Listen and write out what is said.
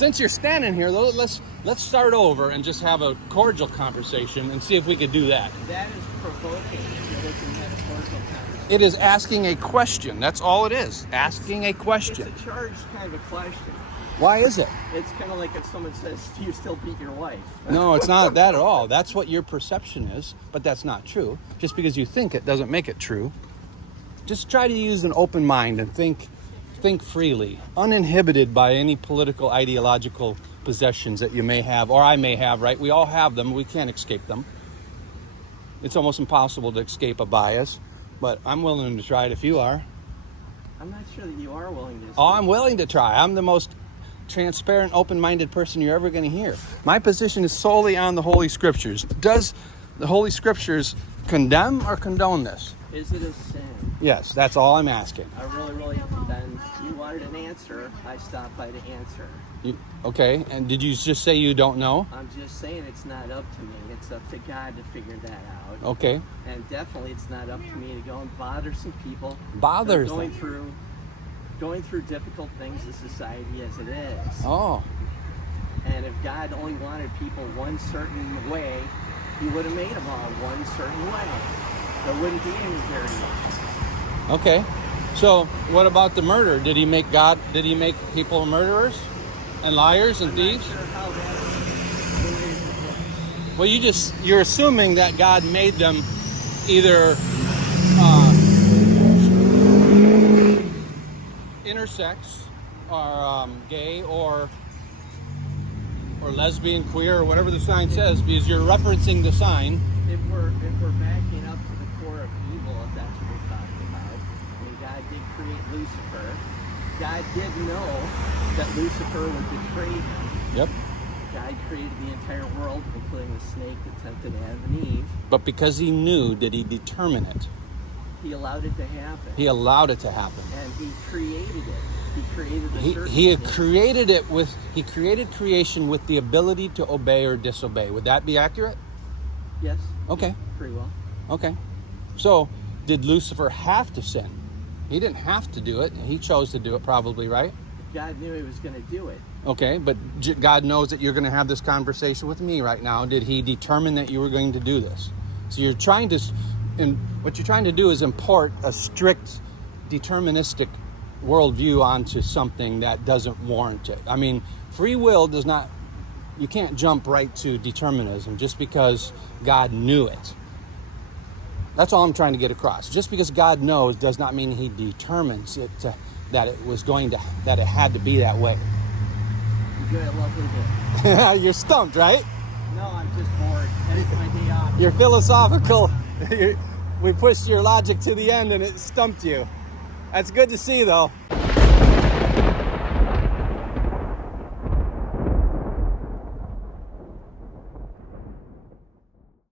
since you're standing here, though, let's start over and just have a cordial conversation and see if we could do that. That is provoking. If you're looking at a cordial conversation. It is asking a question. That's all it is. Asking a question. It's a charged kind of a question. Why is it? It's kind of like if someone says, "Do you still beat your wife?" No, it's not that at all. That's what your perception is, but that's not true. Just because you think it doesn't make it true. Just try to use an open mind and think freely, uninhibited by any political, ideological possessions that you may have, or I may have, right? We all have them. We can't escape them. It's almost impossible to escape a bias, but I'm willing to try it if you are. I'm not sure that you are willing to. Oh, I'm willing to try. I'm the most transparent, open-minded person you're ever going to hear. My position is solely on the Holy Scriptures. Does the Holy Scriptures condemn or condone this? Is it a sin? Yes, that's all I'm asking. I really, then you wanted an answer. I stopped by to answer. Okay, and did you just say you don't know? I'm just saying it's not up to me. It's up to God to figure that out. Okay. And definitely it's not up to me to go and bother some people. Bother going through difficult things in society as it is. Oh. And if God only wanted people one certain way, he would have made them all one certain way. There wouldn't be any variations. Okay. So what about the murder? Did he make people murderers and liars and thieves? I'm not sure how that's related to this. Well, you're assuming that God made them either intersex or gay or lesbian, queer, or whatever the sign says, because you're referencing the sign. If we're backing up to the core of evil, if that's what we're talking about, I mean, God did create Lucifer. God did know that Lucifer would betray him. Yep. God created the entire world, including the snake that tempted Adam and Eve. But because he knew, did he determine it? He allowed it to happen. He allowed it to happen. And he created it. He created the He created creation with the ability to obey or disobey. Would that be accurate? Yes. Okay. Pretty well. Okay. So, did Lucifer have to sin? He didn't have to do it. He chose to do it, probably, right? God knew he was going to do it. Okay, but God knows that you're going to have this conversation with me right now. Did he determine that you were going to do this? So you're trying to, and what you're trying to do is import a strict, deterministic worldview onto something that doesn't warrant it. I mean, free will does not, you can't jump right to determinism just because God knew it. That's all I'm trying to get across. Just because God knows does not mean he determines it that it had to be that way. Enjoy a lovely day. You're stumped, right? No, I'm just bored. It's my day off. You're philosophical. We pushed your logic to the end and it stumped you. That's good to see, though.